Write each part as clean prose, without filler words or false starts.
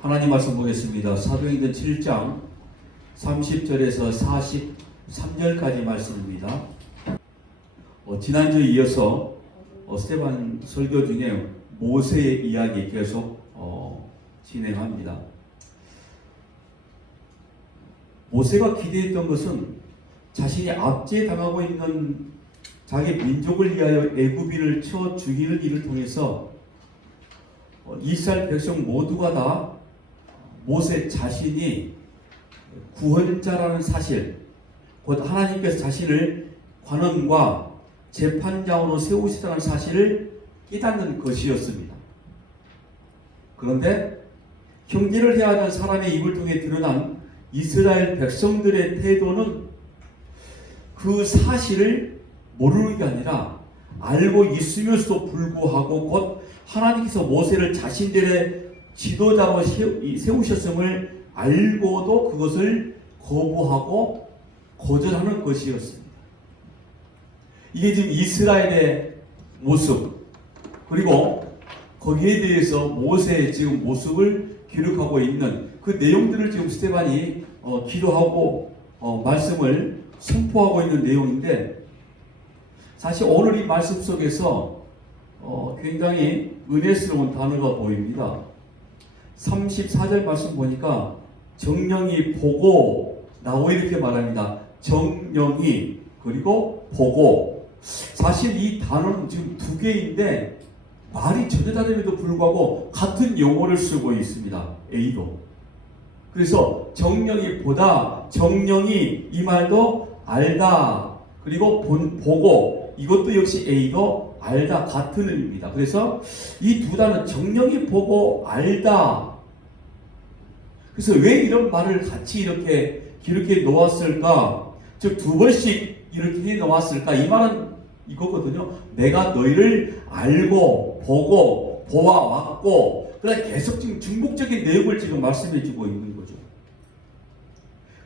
하나님 말씀 보겠습니다. 사도행전 7장 30절에서 43절까지 말씀입니다. 지난주에 이어서 스테반 설교 중에 모세의 이야기 계속 진행합니다. 모세가 기대했던 것은 자신이 압제당하고 있는 자기 민족을 위하여 애굽인을 쳐 죽이는 일을 통해서 이스라엘 백성 모두가 다 모세 자신이 구원자라는 사실, 곧 하나님께서 자신을 관원과 재판장으로 세우시다는 사실을 깨닫는 것이었습니다. 그런데 형제를 해야 하는 사람의 입을 통해 드러난 이스라엘 백성들의 태도는 그 사실을 모르는 게 아니라 알고 있으면서도 불구하고 곧 하나님께서 모세를 자신들의 지도자로 세우셨음을 알고도 그것을 거부하고 거절하는 것이었습니다. 이게 지금 이스라엘의 모습, 그리고 거기에 대해서 모세의 지금 모습을 기록하고 있는 그 내용들을 지금 스테반이 기도하고 말씀을 선포하고 있는 내용인데, 사실 오늘 이 말씀 속에서 굉장히 은혜스러운 단어가 보입니다. 34절 말씀 보니까 정령이 보고 나오 이렇게 말합니다. 정령이 그리고 보고. 사실 이 단어는 지금 두 개인데 말이 전혀 다름에도 불구하고 같은 용어를 쓰고 있습니다. A도. 그래서 정령이 보다, 정령이 이 말도 알다, 그리고 보고, 이것도 역시 A도 알다, 같은 의미입니다. 그래서 이 두 단어 정령이 보고 알다. 그래서 왜 이런 말을 같이 이렇게 기록해 놓았을까? 즉 두 번씩 이렇게 해 놓았을까? 이 말은 이거거든요. 내가 너희를 알고 보고 보아왔고, 그러니까 계속 지금 중복적인 내용을 지금 말씀해 주고 있는 거죠.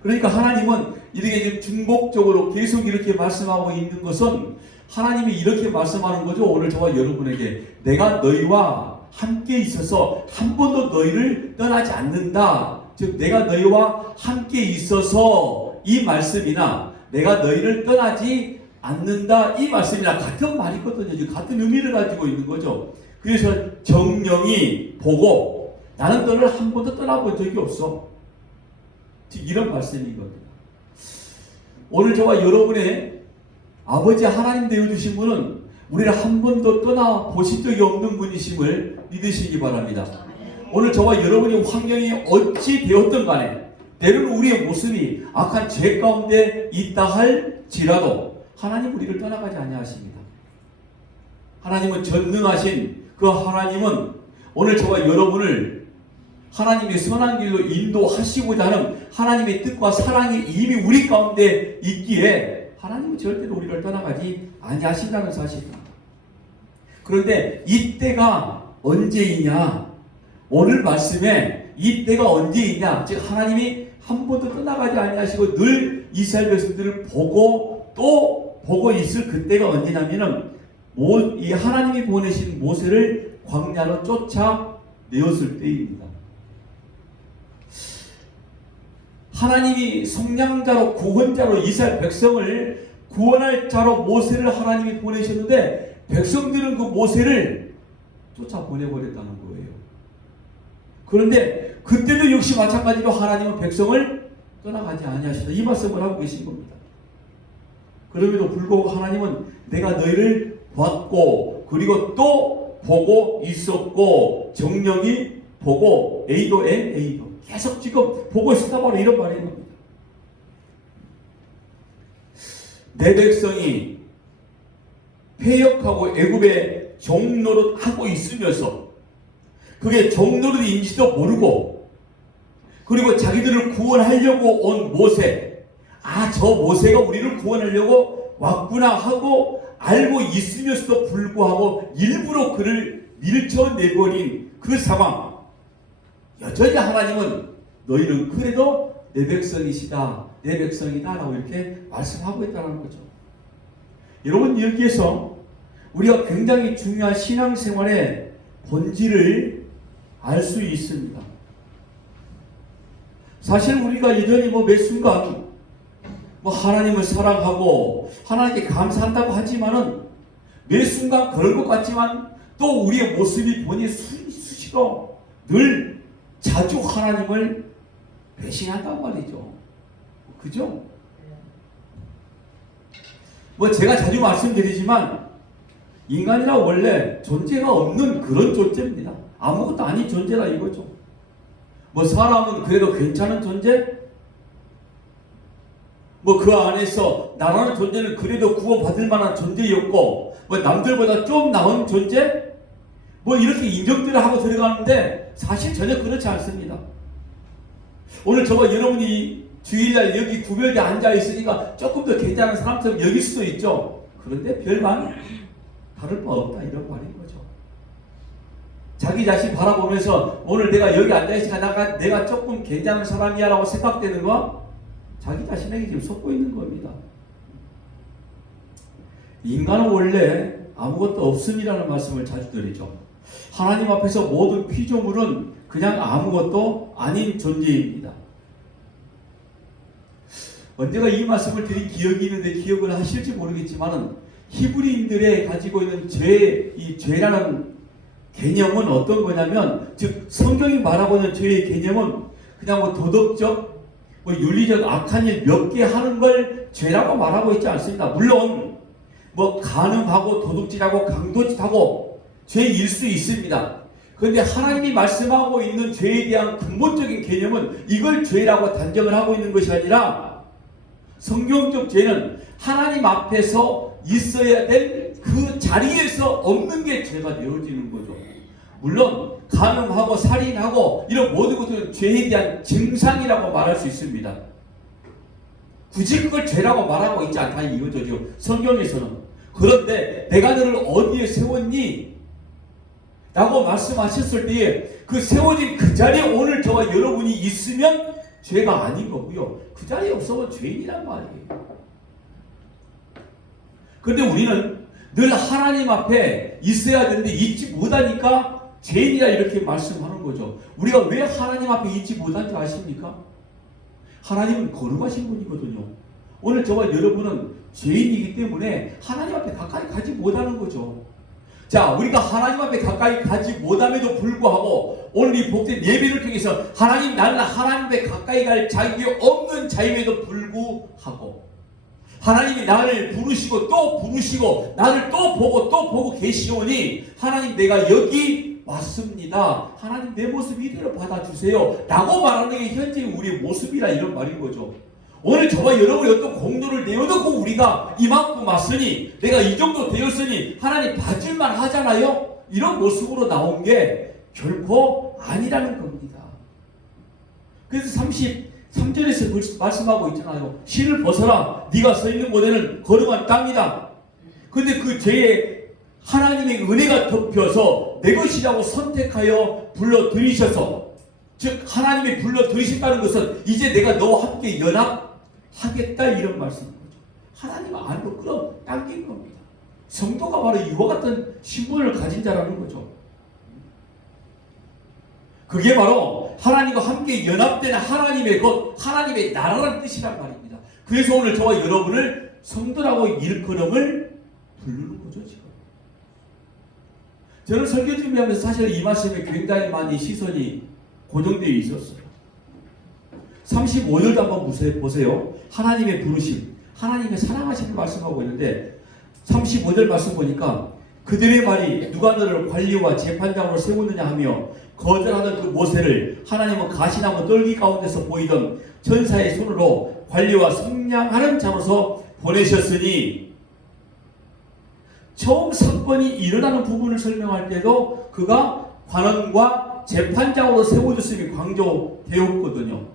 그러니까 하나님은 이렇게 지금 중복적으로 계속 이렇게 말씀하고 있는 것은 하나님이 이렇게 말씀하는 거죠. 오늘 저와 여러분에게 내가 너희와 함께 있어서 한 번도 너희를 떠나지 않는다. 즉 내가 너희와 함께 있어서 이 말씀이나 내가 너희를 떠나지 않는다 이 말씀이나 같은 말이거든요. 같은 의미를 가지고 있는 거죠. 그래서 정령이 보고 나는 너를 한 번도 떠나본 적이 없어. 이런 말씀이거든요. 오늘 저와 여러분의 아버지 하나님 되어주신 분은 우리를 한 번도 떠나보신 적이 없는 분이심을 믿으시기 바랍니다. 오늘 저와 여러분의 환경이 어찌 되었든 간에 때로는 우리의 모습이 악한 죄 가운데 있다 할지라도 하나님 우리를 떠나가지 아니하십니다. 하나님은 전능하신 그 하나님은 오늘 저와 여러분을 하나님의 선한 길로 인도하시고자 하는 하나님의 뜻과 사랑이 이미 우리 가운데 있기에 하나님은 절대로 우리를 떠나가지 아니하신다는 사실입니다. 그런데 이때가 언제이냐? 오늘 말씀에 이때가 언제이냐? 즉 하나님이 한 번도 떠나가지 아니하시고 늘 이스라엘 백성들을 보고 또 보고 있을 그때가 언제냐면은 이 하나님이 보내신 모세를 광야로 쫓아내었을 때입니다. 하나님이 속량자로 구원자로 이스라엘 백성을 구원할 자로 모세를 하나님이 보내셨는데 백성들은 그 모세를 쫓아보내버렸다는 거예요. 그런데 그때도 역시 마찬가지로 하나님은 백성을 떠나가지 아니하시다 이 말씀을 하고 계신 겁니다. 그럼에도 불구하고 하나님은 내가 너희를 봤고 그리고 또 보고 있었고 정령이 보고 A도 A도 계속 지금 보고 있었다 바로 이런 말인 겁니다. 내 백성이 패역하고 애굽의 종노릇하고 있으면서 그게 종노릇인지도 모르고 그리고 자기들을 구원하려고 온 모세, 저 모세가 우리를 구원하려고 왔구나 하고 알고 있으면서도 불구하고 일부러 그를 밀쳐내버린 그 상황, 여전히 하나님은 너희는 그래도 내 백성이시다, 내 백성이다 라고 이렇게 말씀하고 있다는 거죠. 여러분 여기에서 우리가 굉장히 중요한 신앙생활의 본질을 알 수 있습니다. 사실 우리가 이전에 매 순간 하나님을 사랑하고 하나님께 감사한다고 하지만은 매 순간 그런 것 같지만 또 우리의 모습이 보니 수시로 늘 자주 하나님을 배신한단 말이죠. 그죠? 제가 자주 말씀드리지만 인간이라 원래 존재가 없는 그런 존재입니다. 아무것도 아닌 존재라 이거죠. 사람은 그래도 괜찮은 존재? 그 안에서 나라는 존재는 그래도 구원받을 만한 존재였고 남들보다 좀 나은 존재? 이렇게 인정들을 하고 들어가는데 사실 전혀 그렇지 않습니다. 오늘 저와 여러분이 주일날 여기 구별에 앉아 있으니까 조금 더 괜찮은 사람처럼 여길 수도 있죠. 그런데 별반 다를 바 없다 이런 말인 거죠. 자기 자신 바라보면서 오늘 내가 여기 앉아 있으니까 내가 조금 괜찮은 사람이야 라고 생각되는 거 자기 자신에게 지금 속고 있는 겁니다. 인간은 원래 아무것도 없음이라는 말씀을 자주 드리죠. 하나님 앞에서 모든 피조물은 그냥 아무것도 아닌 존재입니다. 언제가 이 말씀을 드린 기억이 있는데 기억을 하실지 모르겠지만은 히브리인들의 가지고 있는 이 죄라는 개념은 어떤 거냐면, 즉 성경이 말하고 있는 죄의 개념은 그냥 도덕적, 윤리적 악한 일 몇 개 하는 걸 죄라고 말하고 있지 않습니다. 물론 간음하고 도둑질하고 강도짓하고 죄일 수 있습니다. 그런데 하나님이 말씀하고 있는 죄에 대한 근본적인 개념은 이걸 죄라고 단정을 하고 있는 것이 아니라, 성경적 죄는 하나님 앞에서 있어야 될 그 자리에서 없는 게 죄가 되어지는 거죠. 물론 간음하고 살인하고 이런 모든 것들은 죄에 대한 증상이라고 말할 수 있습니다. 굳이 그걸 죄라고 말하고 있지 않다 이거죠, 성경에서는. 그런데 내가 너를 어디에 세웠니? 라고 말씀하셨을 때에 그 세워진 그 자리에 오늘 저와 여러분이 있으면 죄가 아닌 거고요. 그 자리에 없으면 죄인이란 말이에요. 그런데 우리는 늘 하나님 앞에 있어야 되는데 있지 못하니까 죄인이라 이렇게 말씀하는 거죠. 우리가 왜 하나님 앞에 있지 못한지 아십니까? 하나님은 거룩하신 분이거든요. 오늘 저와 여러분은 죄인이기 때문에 하나님 앞에 가까이 가지 못하는 거죠. 자, 우리가 하나님 앞에 가까이 가지 못함에도 불구하고 오늘 이 복된 예배를 통해서 하나님, 나는 하나님 앞에 가까이 갈 자격이 없는 자임에도 불구하고 하나님이 나를 부르시고 또 부르시고 나를 또 보고 계시오니 하나님, 내가 여기 왔습니다. 하나님, 내 모습 이대로 받아주세요 라고 말하는 게 현재 우리의 모습이라 이런 말인 거죠. 오늘 저와 여러분이 어떤 공로를 내어놓고 우리가 이만큼 왔으니, 내가 이 정도 되었으니 하나님 봐줄만 하잖아요. 이런 모습으로 나온 게 결코 아니라는 겁니다. 그래서 33절에서 말씀하고 있잖아요. 실을 벗어라. 네가 서 있는 곳에는 거룩한 땅이다. 근데 그 죄에 하나님의 은혜가 덮여서 내 것이라고 선택하여 불러들이셔서, 즉 하나님이 불러들이신다는 것은 이제 내가 너와 함께 연합하겠다 이런 말씀인 거죠. 하나님 안으로 끌어당긴 겁니다. 성도가 바로 이와 같은 신분을 가진 자라는 거죠. 그게 바로 하나님과 함께 연합된 하나님의 것, 하나님의 나라라는 뜻이란 말입니다. 그래서 오늘 저와 여러분을 성도라고 일컬음을 부르는 거죠, 지금. 저는 설교 준비하면서 사실 이 말씀에 굉장히 많이 시선이 고정되어 있었어요. 35절도 한번 보세요. 하나님의 부르심, 하나님의 사랑하심을 말씀하고 있는데 35절 말씀 보니까 그들의 말이 누가 너를 관리와 재판장으로 세우느냐 하며 거절하던 그 모세를 하나님은 가시나무 떨기 가운데서 보이던 천사의 손으로 관리와 속량하는 자로서 보내셨으니, 처음 사건이 일어나는 부분을 설명할 때도 그가 관원과 재판장으로 세워졌음이 강조되었거든요.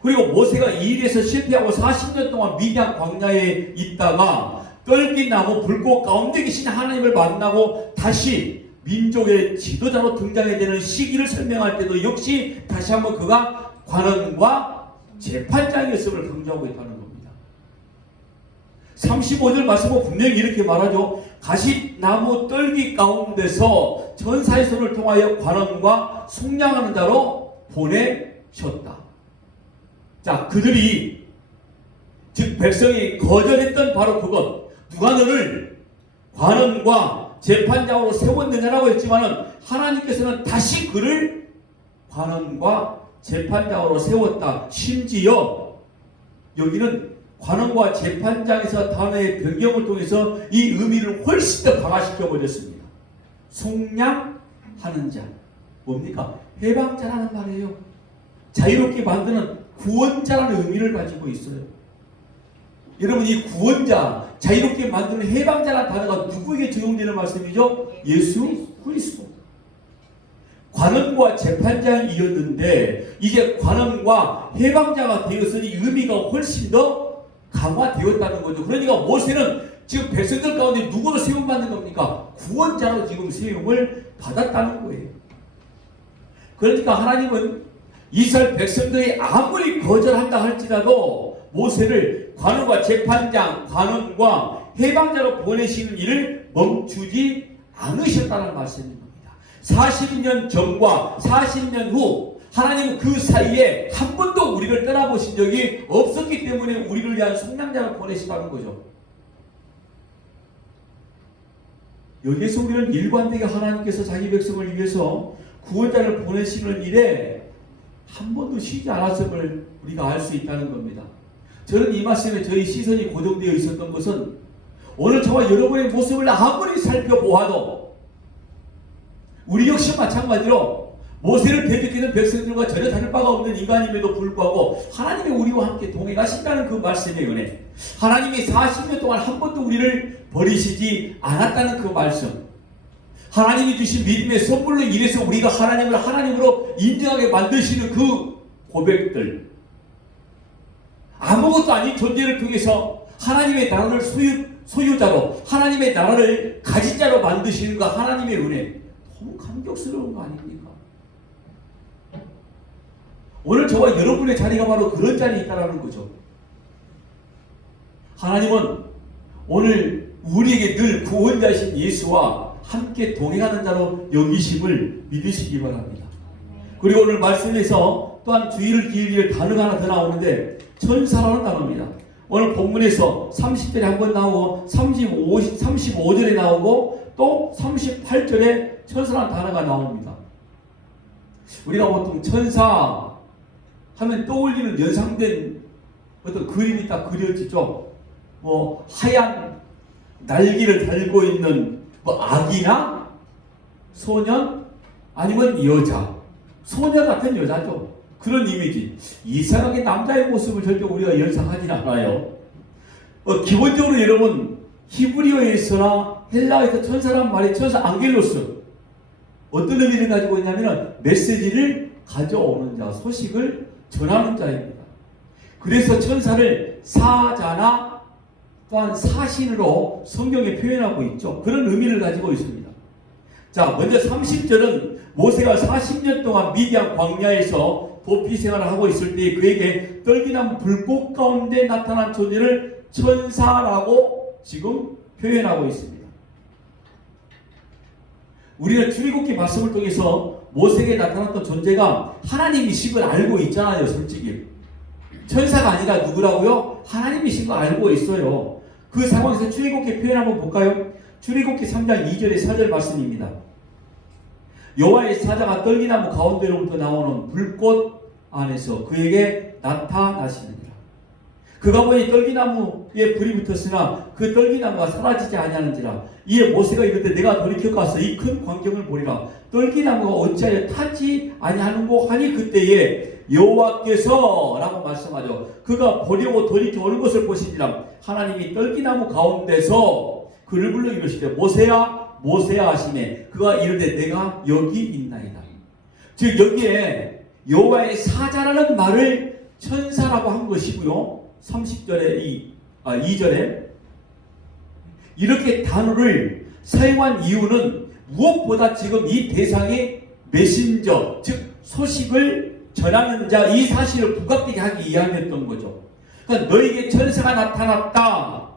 그리고 모세가 이 일에서 실패하고 40년 동안 미디안 광야에 있다가 떨기나무 불꽃 가운데 계신 하나님을 만나고 다시 민족의 지도자로 등장해야 되는 시기를 설명할 때도 역시 다시 한번 그가 관원과 재판장이었음을 강조하고 있다는 겁니다. 35절 말씀은 분명히 이렇게 말하죠. 가시나무 떨기 가운데서 천사의 손을 통하여 관원과 속량하는 자로 보내셨다. 자, 그들이 즉 백성이 거절했던 바로 그것, 누가 너를 관원과 재판장으로 세웠느냐라고 했지만은 하나님께서는 다시 그를 관원과 재판장으로 세웠다. 심지어 여기는 관원과 재판장에서 단어의 변경을 통해서 이 의미를 훨씬 더 강화시켜 버렸습니다. 속량하는 자, 뭡니까? 해방자라는 말이에요. 자유롭게 만드는 구원자라는 의미를 가지고 있어요. 여러분, 이 구원자, 자유롭게 만드는 해방자라는 단어가 누구에게 적용되는 말씀이죠? 예수 그리스도. 관원과 재판장이었는데 이제 관원과 해방자가 되었으니 의미가 훨씬 더 강화되었다는 거죠. 그러니까 모세는 지금 백성들 가운데 누구로 세움받는 겁니까? 구원자로 지금 세움을 받았다는 거예요. 그러니까 하나님은 이스라엘 백성들이 아무리 거절한다 할지라도 모세를 관원과 재판장, 관원과 해방자로 보내시는 일을 멈추지 않으셨다는 말씀입니다. 40년 전과 40년 후 하나님은 그 사이에 한 번도 우리를 떠나보신 적이 없었기 때문에 우리를 위한 속량자를 보내시다는 거죠. 여기에서 우리는 일관되게 하나님께서 자기 백성을 위해서 구원자를 보내시는 일에 한 번도 쉬지 않았음을 우리가 알 수 있다는 겁니다. 저는 이 말씀에 저희 시선이 고정되어 있었던 것은 오늘 저와 여러분의 모습을 아무리 살펴보아도 우리 역시 마찬가지로 모세를 대적하는 백성들과 전혀 다를 바가 없는 인간임에도 불구하고 하나님이 우리와 함께 동행하신다는 그 말씀의 은혜, 하나님이 40년 동안 한 번도 우리를 버리시지 않았다는 그 말씀, 하나님이 주신 믿음의 선물로 인해서 우리가 하나님을 하나님으로 인정하게 만드시는 그 고백들, 아무것도 아닌 존재를 통해서 하나님의 나라를 소유자로, 하나님의 나라를 가진 자로 만드시는 그 하나님의 은혜, 너무 감격스러운 거 아닙니까? 오늘 저와 여러분의 자리가 바로 그런 자리에 있다는 거죠. 하나님은 오늘 우리에게 늘 구원자이신 예수와 함께 동행하는 자로 여기심을 믿으시기 바랍니다. 그리고 오늘 말씀에서 또한 주의를 기울일 단어가 하나 더 나오는데 천사라는 단어입니다. 오늘 본문에서 30절에 한번 나오고 35절에 나오고 또 38절에 천사라는 단어가 나옵니다. 우리가 보통 천사 하면 떠올리는 연상된 어떤 그림이 딱 그려지죠. 뭐 하얀 날개를 달고 있는 뭐 아기나 소년 아니면 여자, 소녀 같은 여자죠. 그런 이미지. 이상하게 남자의 모습을 절대 우리가 연상하진 않아요. 기본적으로 여러분 히브리어에서나 헬라어에서 천사란 말이 천사 앙겔로스, 어떤 의미를 가지고 있냐면 메시지를 가져오는 자, 소식을 전하는 자입니다. 그래서 천사를 사자나 또한 사신으로 성경에 표현하고 있죠. 그런 의미를 가지고 있습니다. 자, 먼저 30절은 모세가 40년 동안 미디안 광야에서 도피 생활을 하고 있을 때 그에게 떨기나무 불꽃 가운데 나타난 존재를 천사라고 지금 표현하고 있습니다. 우리는 출애굽기 말씀을 통해서 모세에게 나타났던 존재가 하나님이신 걸 알고 있잖아요. 솔직히 천사가 아니라 누구라고요? 하나님이신 걸 알고 있어요. 그 상황에서 출애굽기 표현 한번 볼까요? 출애굽기 3장 2절의 4절 말씀입니다. 여호와의 사자가 떨기나무 가운데로부터 나오는 불꽃 안에서 그에게 나타나시느니라. 그가 보니 떨기나무에 불이 붙었으나 그 떨기나무가 사라지지 아니하는지라. 이에 모세가 이르되 내가 돌이켜 가서 이 큰 광경을 보리라. 떨기나무가 어찌하여 타지 아니하는고 하니 그때에 여호와께서 라고 말씀하죠. 그가 보려고 돌이켜 오는 것을 보시니라. 하나님이 떨기나무 가운데서 그를 불러 이르시되 모세야 모세야 하시네. 그가 이르되 내가 여기 있나이다. 즉 여기에 여호와의 사자라는 말을 천사라고 한 것이고요. 30절에 2절에 이렇게 단어를 사용한 이유는 무엇보다 지금 이 대상이 메신저, 즉 소식을 전하는 자, 이 사실을 부각되게 하기 위함이었던 거죠. 그러니까 너에게 천사가 나타났다.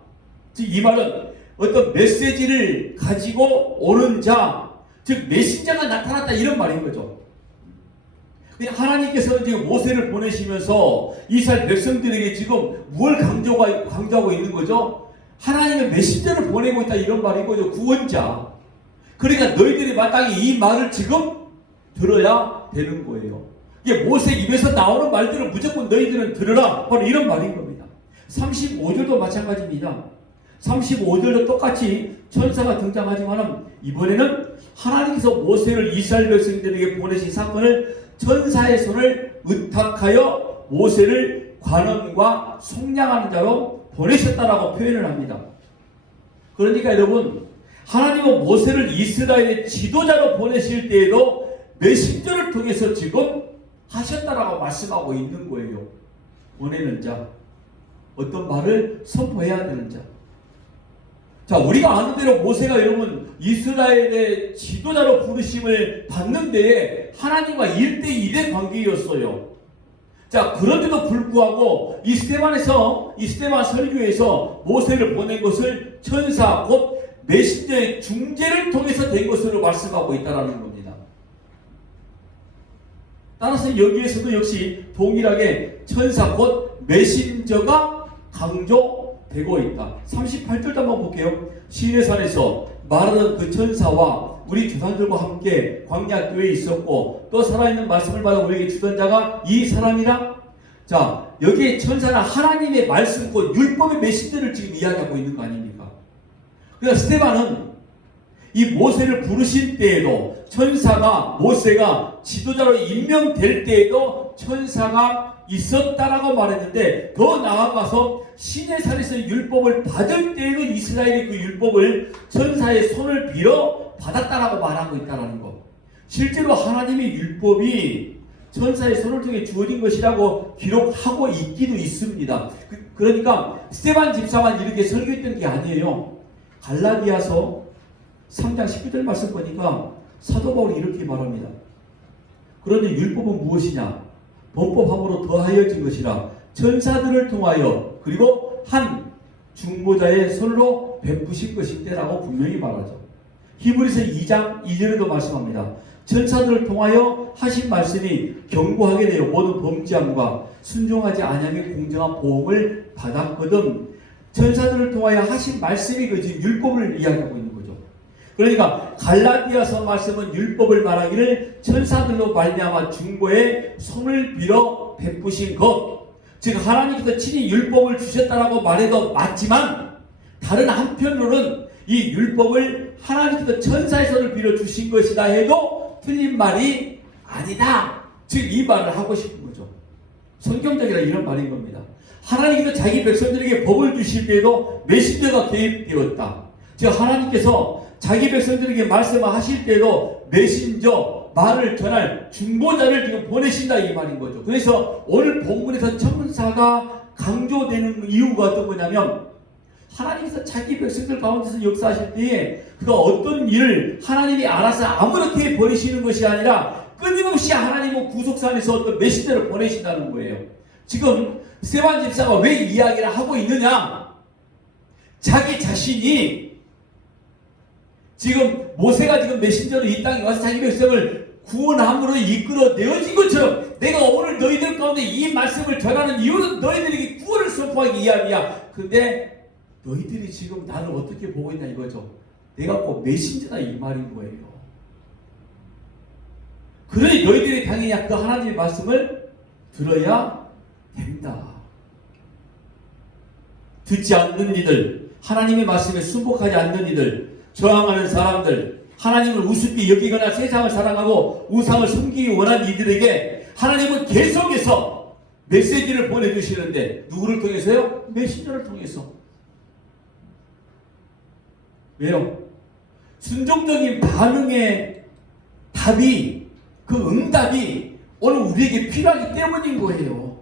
즉 이 말은 어떤 메시지를 가지고 오는 자, 즉 메신저가 나타났다 이런 말인 거죠. 하나님께서는 지금 모세를 보내시면서 이스라엘 백성들에게 지금 무엇을 강조하고 있는 거죠? 하나님의 메시지를 보내고 있다 이런 말인 거죠. 구원자. 그러니까 너희들이 마땅히 이 말을 지금 들어야 되는 거예요. 이게 모세 입에서 나오는 말들은 무조건 너희들은 들으라. 바로 이런 말인 겁니다. 35절도 마찬가지입니다. 35절도 똑같이 천사가 등장하지만 이번에는 하나님께서 모세를 이스라엘 백성들에게 보내신 사건을 천사의 손을 의탁하여 모세를 관원과 속량하는 자로 보내셨다라고 표현을 합니다. 그러니까 여러분, 하나님은 모세를 이스라엘의 지도자로 보내실 때에도 메신저를 통해서 지금 하셨다라고 말씀하고 있는 거예요. 보내는 자, 어떤 말을 선포해야 되는 자. 자, 우리가 아는 대로 모세가 여러분 이스라엘의 지도자로 부르심을 받는 데에 하나님과 1대1의 관계였어요. 자, 그런데도 불구하고 이 스테반 설교에서 모세를 보낸 것을 천사 곧 메신저의 중재를 통해서 된 것으로 말씀하고 있다는 겁니다. 따라서 여기에서도 역시 동일하게 천사 곧 메신저가 강조되고 있다. 38절도 한번 볼게요. 시내산에서 말하는 그 천사와 우리 조상들과 함께 광야 교회에 있었고 또 살아있는 말씀을 받아 우리에게 주던 자가 이 사람이라. 자, 여기에 천사는 하나님의 말씀 곧 율법의 메신저를 지금 이야기하고 있는 거 아닙니까? 그러니까 스데반은 이 모세를 부르신 때에도 천사가 모세가 지도자로 임명될 때에도 천사가 있었다라고 말했는데 더 나아가서 시내산에서 율법을 받을 때에도 이스라엘이 그 율법을 천사의 손을 빌어 받았다라고 말하고 있다는 것. 실제로 하나님의 율법이 천사의 손을 통해 주어진 것이라고 기록하고 있기도 있습니다. 그러니까 스데반 집사만 이렇게 설교했던 게 아니에요. 갈라디아서 3장 19절 말씀 보니까 사도 바울이 이렇게 말합니다. 그런데 율법은 무엇이냐? 범법함으로 더하여진 것이라 천사들을 통하여 그리고 한 중보자의 손으로 베푸신 것인데라고 분명히 말하죠. 히브리서 2장 2절에도 말씀합니다. 천사들을 통하여 하신 말씀이 경고하게 되어 모든 범죄함과 순종하지 아니함의 공정한 보험을 받았거든. 천사들을 통하여 하신 말씀이 그 지금 율법을 이야기하고 있는 거죠. 그러니까 갈라디아서 말씀은 율법을 말하기를 천사들로 말미암아 중보에 손을 빌어 베푸신 것, 즉 하나님께서 친히 율법을 주셨다라고 말해도 맞지만 다른 한편으로는 이 율법을 하나님께서 천사의 손을 빌어 주신 것이다 해도 틀린 말이 아니다. 즉 이 말을 하고 싶은 거죠. 성경적이라 이런 말인 겁니다. 하나님께서 자기 백성들에게 법을 주실 때에도 메신저가 개입되었다. 즉 하나님께서 자기 백성들에게 말씀하실 때도 메신저 말을 전할 중보자를 지금 보내신다 이 말인 거죠. 그래서 오늘 본문에서 천사가 강조되는 이유가 어떤 거냐면 하나님께서 자기 백성들 가운데서 역사하실 때에 그가 어떤 일을 하나님이 알아서 아무렇게 버리시는 것이 아니라 끊임없이 하나님은 구속사 안에서 어떤 메신저를 보내신다는 거예요. 지금 스데반 집사가 왜 이야기를 하고 있느냐? 자기 자신이 지금 모세가 지금 메신저로 이 땅에 와서 자기 백성을 구원함으로 이끌어 내어진 것처럼 내가 오늘 너희들 가운데 이 말씀을 전하는 이유는 너희들에게 구원을 선포하기 위함이야. 그런데 너희들이 지금 나를 어떻게 보고 있냐 이거죠. 내가 꼭 메신저다 이 말인 거예요. 그러니 너희들이 당연히 그 하나님의 말씀을 들어야 된다. 듣지 않는 이들, 하나님의 말씀에 순복하지 않는 이들, 저항하는 사람들, 하나님을 우습게 여기거나 세상을 사랑하고 우상을 섬기기 원하는 이들에게 하나님은 계속해서 메시지를 보내주시는데 누구를 통해서요? 메신저를 통해서. 왜요? 순종적인 반응의 답이, 그 응답이 오늘 우리에게 필요하기 때문인 거예요.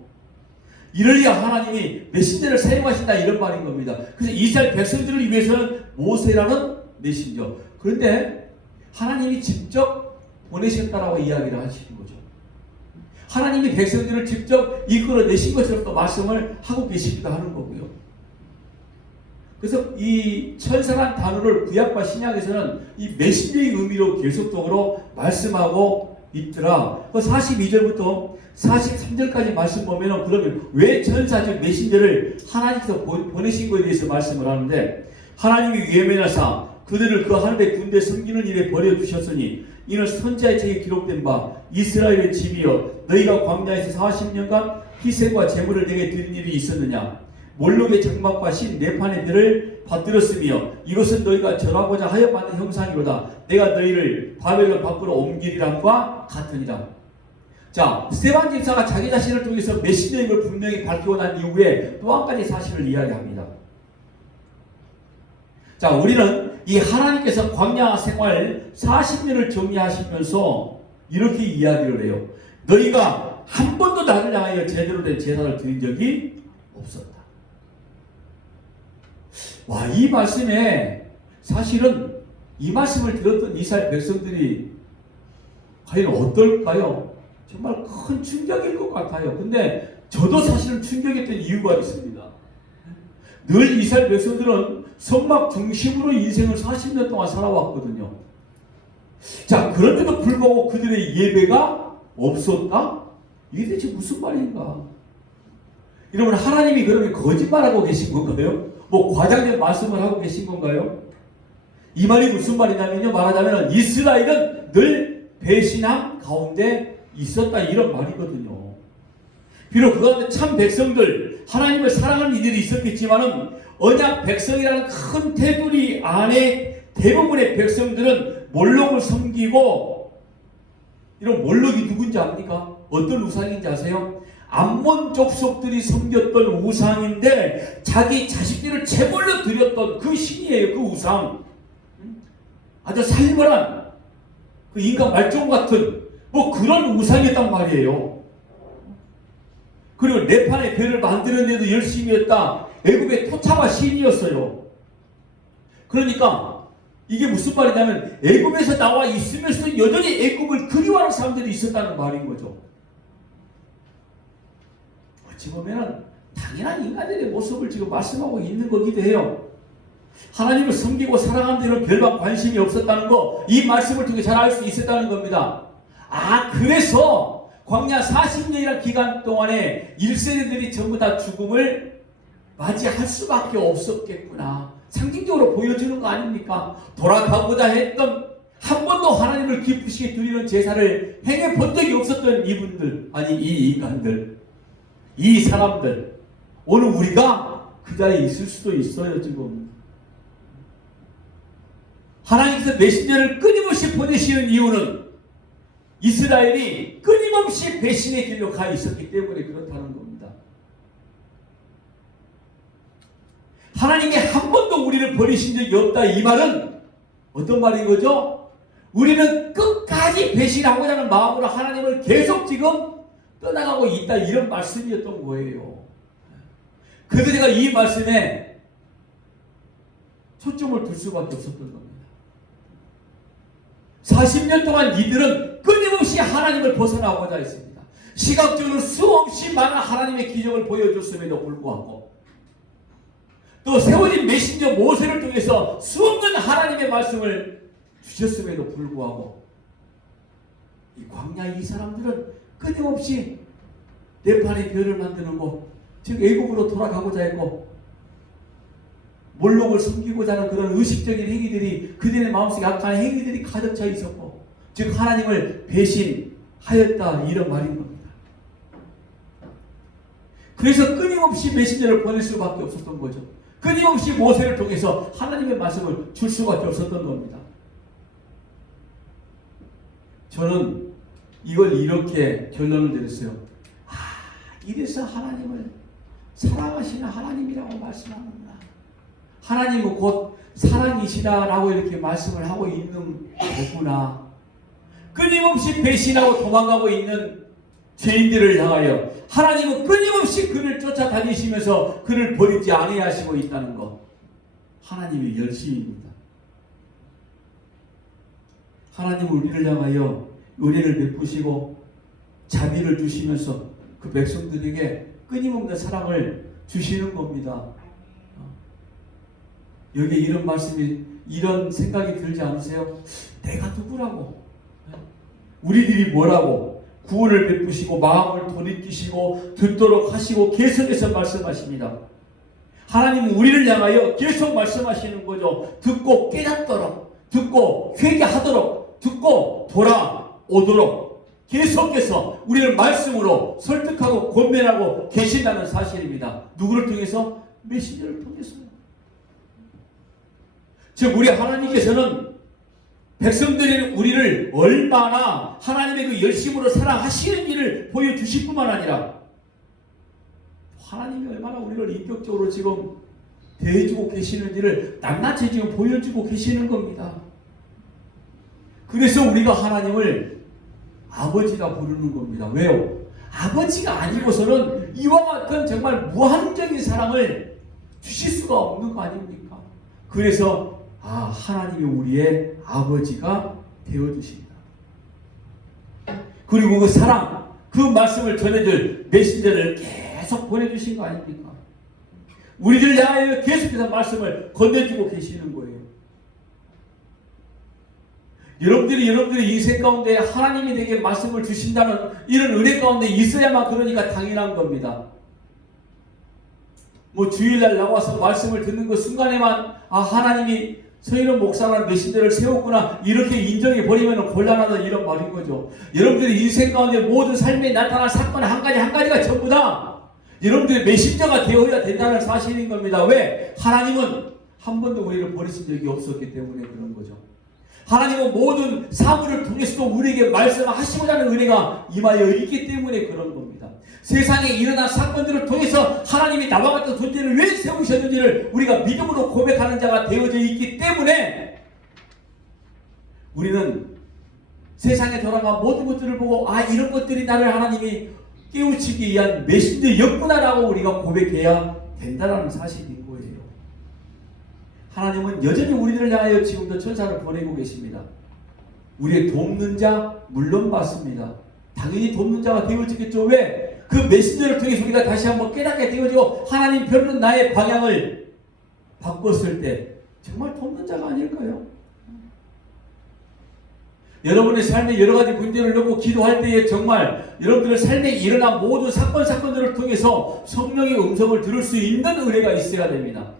이럴리야 하나님이 메신저를 사용하신다 이런 말인 겁니다. 그래서 이스라엘 백성들을 위해서는 모세라는 메신저. 그런데 하나님이 직접 보내셨다라고 이야기를 하시는 거죠. 하나님이 백성들을 직접 이끌어내신 것처럼 또 말씀을 하고 계시기도 하는 거고요. 그래서 이 천사란 단어를 구약과 신약에서는 이 메신저의 의미로 계속적으로 말씀하고 있더라. 그 42절부터 43절까지 말씀 보면은 그러면 왜 전사 즉 메신저를 하나님께서 보내신 것에 대해서 말씀을 하는데, 하나님이 위험해나사 그들을 그 하늘의 군대 섬기는 일에 버려두셨으니 이는 선지자의 책에 기록된 바 이스라엘의 집이여 너희가 광야에서 40년간 희생과 제물을 내게 드린 일이 있었느냐. 몰록의 장막과 신 네판의 별을 받들었으며 이것은 너희가 절하고자 하여 만든 형상이로다. 내가 너희를 바벨론 밖으로 옮기리람과 같으니라. 자, 스데반 집사가 자기 자신을 통해서 메시저인 걸 분명히 밝히고 난 이후에 또 한 가지 사실을 이야기합니다. 자, 우리는 이 하나님께서 광야 생활 40년을 정리하시면서 이렇게 이야기를 해요. 너희가 한 번도 나를 향하여 제대로 된 제사를 드린 적이 없었다. 와, 이 말씀에 사실은 이 말씀을 들었던 이스라엘 백성들이 과연 어떨까요? 정말 큰 충격일 것 같아요. 근데 저도 사실은 충격했던 이유가 있습니다. 늘 이스라엘 백성들은 성막 중심으로 인생을 40년 동안 살아왔거든요. 자, 그런데도 불구하고 그들의 예배가 없었다? 이게 대체 무슨 말인가? 여러분, 하나님이 그러면 거짓말하고 계신 건가요? 뭐 과장된 말씀을 하고 계신 건가요? 이 말이 무슨 말이냐면요, 말하자면 이스라엘은 늘 배신함 가운데 있었다, 이런 말이거든요. 비록 그 가운데 참 백성들, 하나님을 사랑하는 이들이 있었겠지만은 언약 백성이라는 큰 테두리 안에 대부분의 백성들은 몰록을 섬기고, 이런 몰록이 누군지 압니까? 어떤 우상인지 아세요? 암몬 족속들이 섬겼던 우상인데 자기 자식들을 제물로 드렸던 그 신이에요. 그 우상. 아주 살벌한 그 인간 말종 같은 뭐 그런 우상이었단 말이에요. 그리고 네판의 별을 만드는데도 열심히 했다. 애굽의 토차가 신이었어요. 그러니까 이게 무슨 말이냐면 애굽에서 나와 있으면서 여전히 애굽을 그리워하는 사람들이 있었다는 말인 거죠. 어찌 보면 당연한 인간들의 모습을 지금 말씀하고 있는 거기도 해요. 하나님을 섬기고 사랑하는 데는 별반 관심이 없었다는 거, 이 말씀을 통해 잘 알 수 있었다는 겁니다. 아, 그래서 광야 40년이라는 기간 동안에 1세대들이 전부 다 죽음을 맞이할 수밖에 없었겠구나. 상징적으로 보여주는 거 아닙니까? 돌아가고자 했던, 한 번도 하나님을 기쁘시게 드리는 제사를 행해 본 적이 없었던 이분들, 아니 이 인간들, 이 사람들, 오늘 우리가 그 자리에 있을 수도 있어요. 지금 하나님께서 메신저를 끊임없이 보내시는 이유는 이스라엘이 끊임없이 배신의 길로 가 있었기 때문에 그렇다는 겁니다. 하나님이 한 번도 우리를 버리신 적이 없다, 이 말은 어떤 말인 거죠? 우리는 끝까지 배신하고자 하는 마음으로 하나님을 계속 지금 떠나가고 있다, 이런 말씀이었던 거예요. 그래서 제가 이 말씀에 초점을 둘 수밖에 없었던 겁니다. 40년 동안 이들은 끊임없이 하나님을 벗어나고자 했습니다. 시각적으로 수없이 많은 하나님의 기적을 보여줬음에도 불구하고, 또 세워진 메신저 모세를 통해서 수없는 하나님의 말씀을 주셨음에도 불구하고, 이 광야 이 사람들은 끊임없이 네팔의 별을 만드는 것, 즉 애굽으로 돌아가고자 했고, 몰록을 섬기고자 하는 그런 의식적인 행위들이, 그들의 마음속에 악한 행위들이 가득 차 있었고, 즉 하나님을 배신하였다, 이런 말인 겁니다. 그래서 끊임없이 메신저를 보낼 수밖에 없었던 거죠. 끊임없이 모세를 통해서 하나님의 말씀을 줄 수밖에 없었던 겁니다. 저는 이걸 이렇게 결론을 내렸어요. 이래서 하나님을 사랑하시는 하나님이라고 말씀하는구나. 하나님은 곧 사랑이시다라고 이렇게 말씀을 하고 있는 거구나. 끊임없이 배신하고 도망가고 있는 죄인들을 향하여 하나님은 끊임없이 그를 쫓아다니시면서 그를 버리지 아니하시고 있다는 것, 하나님의 열심입니다. 하나님은 우리를 향하여 은혜를 베푸시고 자비를 주시면서 그 백성들에게 끊임없는 사랑을 주시는 겁니다. 여기에 이런 말씀이, 이런 생각이 들지 않으세요? 내가 누구라고? 우리들이 뭐라고 구원을 베푸시고 마음을 돌이키시고 듣도록 하시고 계속해서 말씀하십니다. 하나님은 우리를 향하여 계속 말씀하시는 거죠. 듣고 깨닫도록, 듣고 회개하도록, 듣고 돌아오도록 계속해서 우리를 말씀으로 설득하고 권면하고 계신다는 사실입니다. 누구를 통해서? 메신저를 통해서요. 즉 우리 하나님께서는 백성들인 우리를 얼마나 하나님의 그 열심으로 사랑하시는지를 보여주실 뿐만 아니라 하나님이 얼마나 우리를 인격적으로 지금 대해주고 계시는지를 낱낱이 지금 보여주고 계시는 겁니다. 그래서 우리가 하나님을 아버지라 부르는 겁니다. 왜요? 아버지가 아니고서는 이와 같은 정말 무한적인 사랑을 주실 수가 없는 거 아닙니까? 그래서 하나님이 우리의 아버지가 되어주십니다. 그리고 그 사랑, 그 말씀을 전해줄 메신저를 계속 보내주신 거 아닙니까? 우리들을 향하여 계속해서 말씀을 건네주고 계시는 거예요. 여러분들의 인생 가운데 하나님이 내게 말씀을 주신다는 이런 은혜 가운데 있어야만 그러니까 당연한 겁니다. 주일날 나와서 말씀을 듣는 그 순간에만 하나님이 서인원 목사라는 메신저를 세웠구나 이렇게 인정해 버리면 곤란하다 이런 말인 거죠. 여러분들의 인생 가운데 모든 삶에 나타날 사건 한 가지가 전부 다 여러분들의 메신저가 되어야 된다는 사실인 겁니다. 왜? 하나님은 한 번도 우리를 버리신 적이 없었기 때문에 그런 거죠. 하나님은 모든 사물을 통해서도 우리에게 말씀하시고자 하는 은혜가 임하여 있기 때문에 그런 겁니다. 세상에 일어난 사건들을 통해서 하나님이 나와 같은 존재를 왜 세우셨는지를 우리가 믿음으로 고백하는 자가 되어져 있기 때문에 우리는 세상에 돌아가 모든 것들을 보고 이런 것들이 나를 하나님이 깨우치기 위한 메신저였구나라고 우리가 고백해야 된다는 사실인 거예요. 하나님은 여전히 우리를 향하여 지금도 천사를 보내고 계십니다. 우리의 돕는 자 물론 맞습니다. 당연히 돕는 자가 되어지겠죠. 왜? 그 메신저를 통해서 우리가 다시 한번 깨닫게 되어지고 하나님 별로 나의 방향을 바꿨을 때 정말 돕는 자가 아닐까요? 여러분의 삶에 여러 가지 문제를 놓고 기도할 때에 정말 여러분들의 삶에 일어난 모든 사건들을 통해서 성령의 음성을 들을 수 있는 은혜가 있어야 됩니다.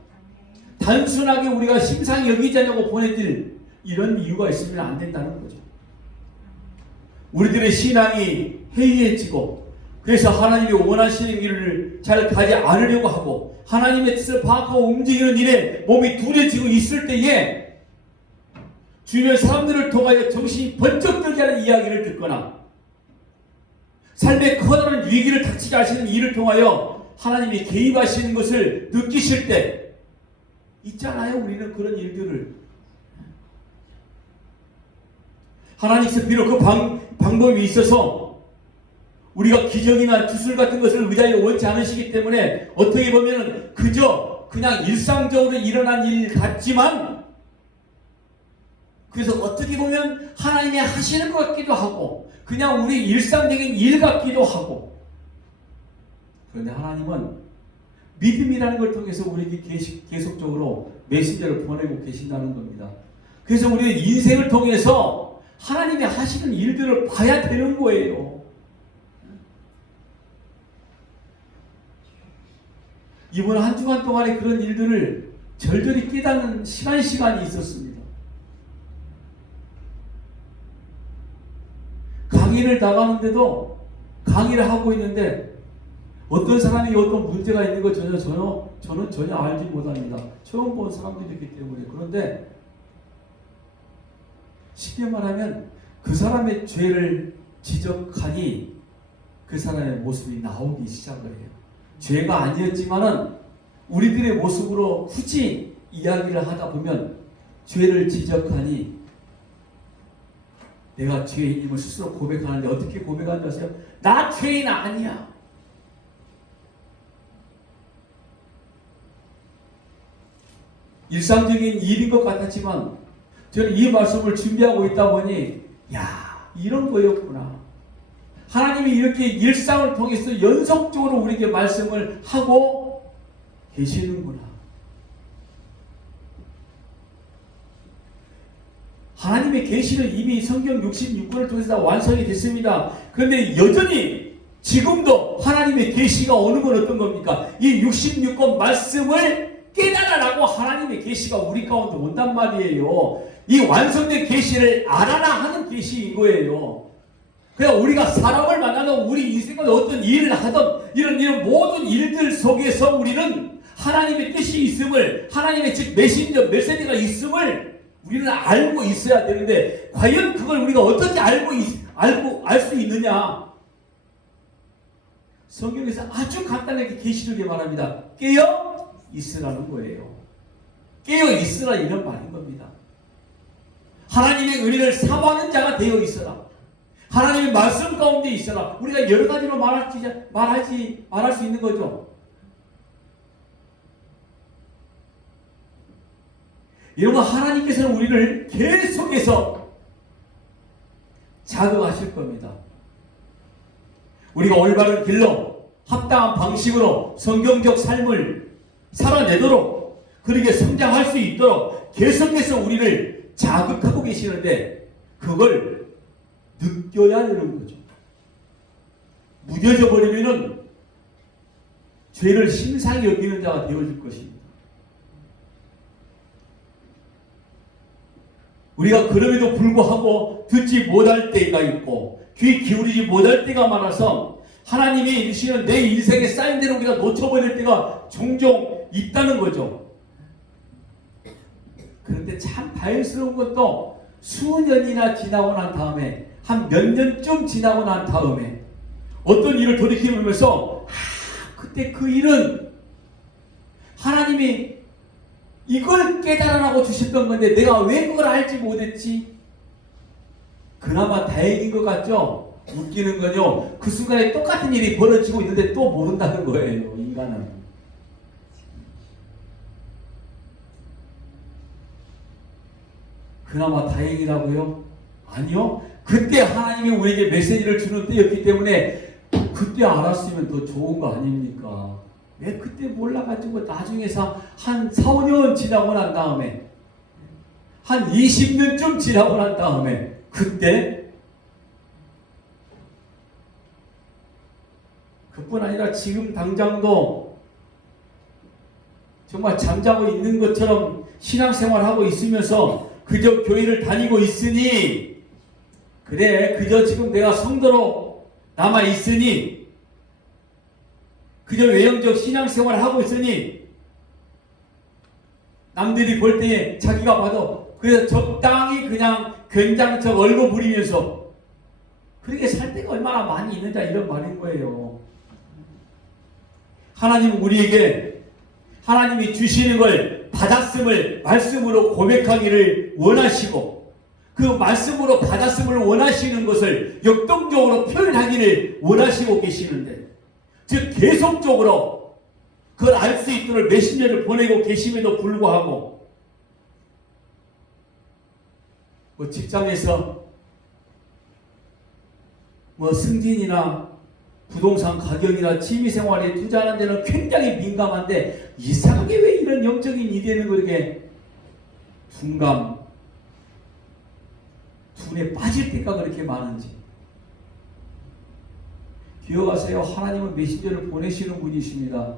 단순하게 우리가 심상히 여기지 않냐고 보내질 이런 이유가 있으면 안 된다는 거죠. 우리들의 신앙이 해이해지고 그래서 하나님이 원하시는 길을 잘 가지 않으려고 하고 하나님의 뜻을 파악하고 움직이는 일에 몸이 두려지고 있을 때에 주변 사람들을 통하여 정신이 번쩍 들게 하는 이야기를 듣거나 삶의 커다란 위기를 닥치게 하시는 일을 통하여 하나님이 개입하시는 것을 느끼실 때 있잖아요. 우리는 그런 일들을 하나님께서 비록 그 방법이 있어서 우리가 기적이나 주술 같은 것을 의자에 원치 않으시기 때문에 어떻게 보면 그냥 일상적으로 일어난 일 같지만 그래서 어떻게 보면 하나님이 하시는 것 같기도 하고 그냥 우리 일상적인 일 같기도 하고 그런데 하나님은 믿음이라는 걸 통해서 우리에게 계속적으로 메신저를 보내고 계신다는 겁니다. 그래서 우리의 인생을 통해서 하나님이 하시는 일들을 봐야 되는 거예요. 이번 한 주간 동안에 그런 일들을 절절히 깨닫는 시간이 있었습니다. 강의를 나가는데도 강의를 하고 있는데 어떤 사람이 어떤 문제가 있는 거 저는 전혀 알지 못합니다. 처음 본 사람들이기 때문에. 그런데 쉽게 말하면 그 사람의 죄를 지적하니 그 사람의 모습이 나오기 시작을 해요. 죄가 아니었지만은 우리들의 모습으로 굳이 이야기를 하다 보면 죄를 지적하니 내가 죄인임을 스스로 고백하는데 어떻게 고백하는지 아세요? 나 죄인 아니야. 일상적인 일인 것 같았지만 저는 이 말씀을 준비하고 있다 보니 이런 거였구나. 하나님이 이렇게 일상을 통해서 연속적으로 우리에게 말씀을 하고 계시는구나. 하나님의 계시는 이미 성경 66권을 통해서 다 완성이 됐습니다. 그런데 여전히 지금도 하나님의 계시가 오는 건 어떤 겁니까? 이 66권 말씀을 깨달아라고 하나님의 계시가 우리 가운데 온단 말이에요. 이 완성된 계시를 알아라 하는 계시인 거예요. 그냥 우리가 사람을 만나는 우리 인생은 어떤 일을 하든 이런 모든 일들 속에서 우리는 하나님의 뜻이 있음을, 하나님의 즉 메시지가 있음을 우리는 알고 있어야 되는데, 과연 그걸 우리가 어떻게 알 수 있느냐? 성경에서 아주 간단하게 계시를 말합니다. 깨어 있으라는 거예요. 깨어 있으라 이런 말인 겁니다. 하나님의 은혜를 사모하는 자가 되어 있어라. 하나님의 말씀 가운데 있어라. 우리가 여러 가지로 말할 수 있는 거죠. 여러분, 하나님께서는 우리를 계속해서 자극하실 겁니다. 우리가 올바른 길로 합당한 방식으로 성경적 삶을 살아내도록, 그렇게 성장할 수 있도록 계속해서 우리를 자극하고 계시는데, 그걸 느껴야 되는 거죠. 무뎌져 버리면은 죄를 심상히 여기는 자가 되어질 것입니다. 우리가 그럼에도 불구하고 듣지 못할 때가 있고 귀 기울이지 못할 때가 많아서 하나님이 주시는 내 인생에 쌓인 대로 우리가 놓쳐버릴 때가 종종 있다는 거죠. 그런데 참 다행스러운 것도 수년이나 지나고 난 다음에, 한 몇 년쯤 지나고 난 다음에 어떤 일을 돌이켜보면서 그때 그 일은 하나님이 이걸 깨달으라고 주셨던 건데 내가 왜 그걸 알지 못했지? 그나마 다행인 것 같죠? 웃기는 건요, 그 순간에 똑같은 일이 벌어지고 있는데 또 모른다는 거예요, 인간은. 그나마 다행이라고요? 아니요. 그때 하나님이 우리에게 메시지를 주는 때였기 때문에 그때 알았으면 더 좋은 거 아닙니까? 왜 그때 몰라가지고 나중에서 한 4, 5년 지나고 난 다음에, 한 20년쯤 지나고 난 다음에 그때, 그뿐 아니라 지금 당장도 정말 잠자고 있는 것처럼 신앙생활하고 있으면서 그저 교회를 다니고 있으니, 그래 그저 지금 내가 성도로 남아있으니, 그저 외형적 신앙생활을 하고 있으니, 남들이 볼 때에 자기가 봐도 그래서 적당히 그냥 괜장척 얼굴 부리면서 그렇게 살 때가 얼마나 많이 있는지 이런 말인 거예요. 하나님은 우리에게 하나님이 주시는 걸 받았음을 말씀으로 고백하기를 원하시고, 그 말씀으로 받았음을 원하시는 것을 역동적으로 표현하기를 원하시고 계시는데, 즉 계속적으로 그걸 알 수 있도록 메신저를 보내고 계심에도 불구하고, 직장에서 승진이나 부동산 가격이나 취미생활에 투자하는 데는 굉장히 민감한데 이상하게 왜 이런 영적인 이데는 그렇게 둔감, 둔에 빠질 때가 그렇게 많은지 기억하세요. 하나님은 메신저를 보내시는 분이십니다.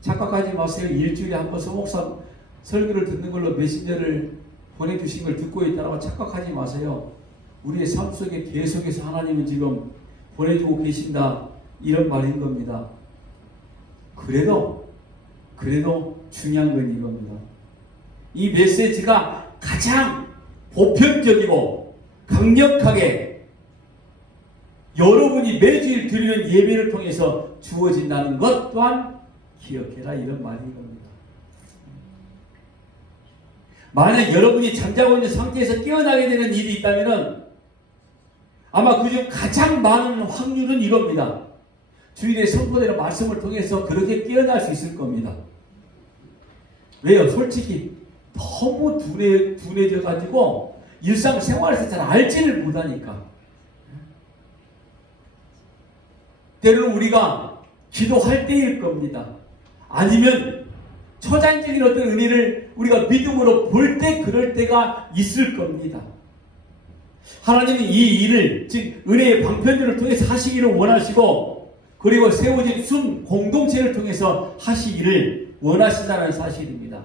착각하지 마세요. 일주일에 한 번 서목사 설교를 듣는 걸로 메신저를 보내주신 걸 듣고 있다고 착각하지 마세요. 우리의 삶 속에 계속해서 하나님은 지금 보내주고 계신다, 이런 말인 겁니다. 그래도 중요한 건 이겁니다. 이 메시지가 가장 보편적이고 강력하게 여러분이 매주일 드리는 예배를 통해서 주어진다는 것 또한 기억해라, 이런 말인 겁니다. 만약 여러분이 잠자고 있는 상태에서 깨어나게 되는 일이 있다면 아마 그중 가장 많은 확률은 이겁니다. 주일의 선포되는 말씀을 통해서 그렇게 깨어날 수 있을 겁니다. 왜요? 솔직히 너무 둔해져 가지고 일상생활에서 잘 알지를 못하니까. 때로는 우리가 기도할 때일 겁니다. 아니면 초자연적인 어떤 은혜를 우리가 믿음으로 볼 때 그럴 때가 있을 겁니다. 하나님은 이 일을 즉 은혜의 방편들을 통해서 하시기를 원하시고 그리고 세워진 순 공동체를 통해서 하시기를 원하신다는 사실입니다.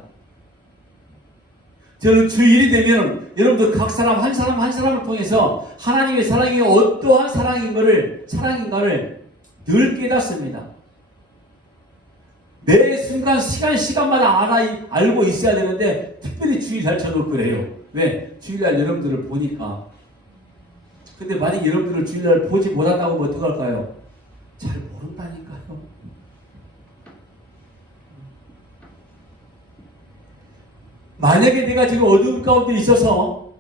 저는 주일이 되면 여러분들 각 사람 한 사람을 통해서 하나님의 사랑이 어떠한 사랑인가를 늘 깨닫습니다. 매 순간 시간마다 알고 있어야 되는데 특별히 주일날 저도 그래요. 왜? 주일날 여러분들을 보니까. 근데 만약 여러분들을 주일날 보지 못한다고 하면 어떡할까요? 잘 모른다니까요. 만약에 내가 지금 어둠 가운데 있어서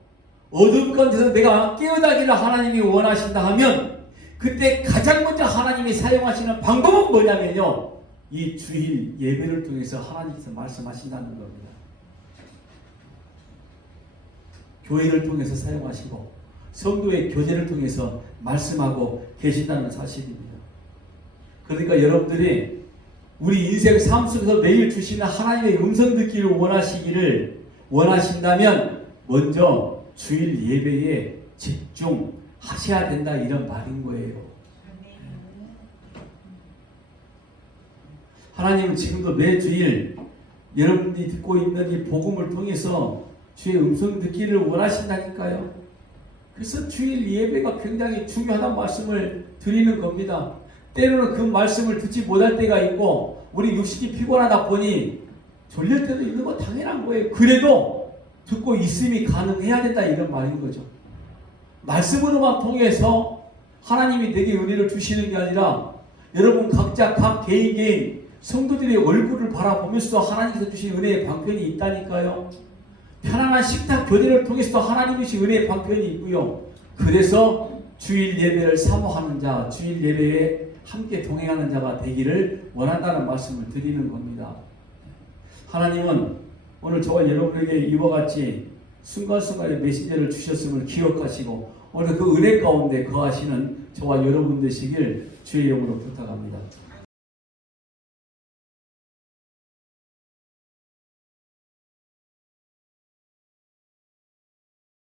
어둠 가운데서 내가 깨어나기를 하나님이 원하신다 하면 그때 가장 먼저 하나님이 사용하시는 방법은 뭐냐면요. 이 주일 예배를 통해서 하나님께서 말씀하신다는 겁니다. 교회를 통해서 사용하시고 성도의 교제를 통해서 말씀하고 계신다는 사실입니다. 그러니까 여러분들이 우리 인생 삶 속에서 매일 주시는 하나님의 음성 듣기를 원하신다면 먼저 주일 예배에 집중하셔야 된다 이런 말인 거예요. 하나님은 지금도 매주일 여러분들이 듣고 있는 이 복음을 통해서 주의 음성 듣기를 원하신다니까요. 그래서 주일 예배가 굉장히 중요하다는 말씀을 드리는 겁니다. 때로는 그 말씀을 듣지 못할 때가 있고 우리 육신이 피곤하다 보니 졸릴 때도 있는 거 당연한 거예요. 그래도 듣고 있음이 가능해야 된다 이런 말인 거죠. 말씀으로만 통해서 하나님이 내게 은혜를 주시는 게 아니라 여러분 각자 각 개인 성도들의 얼굴을 바라보면서 하나님께서 주신 은혜의 방편이 있다니까요. 편안한 식탁 교제를 통해서도 하나님이 주신 은혜의 방편이 있고요. 그래서 주일 예배를 사모하는 자, 주일 예배에 함께 동행하는 자가 되기를 원한다는 말씀을 드리는 겁니다. 하나님은 오늘 저와 여러분에게 이와 같이 순간순간의 메시지를 주셨음을 기억하시고 오늘 그 은혜 가운데 거하시는 저와 여러분 되시길 주의 이름으로 부탁합니다.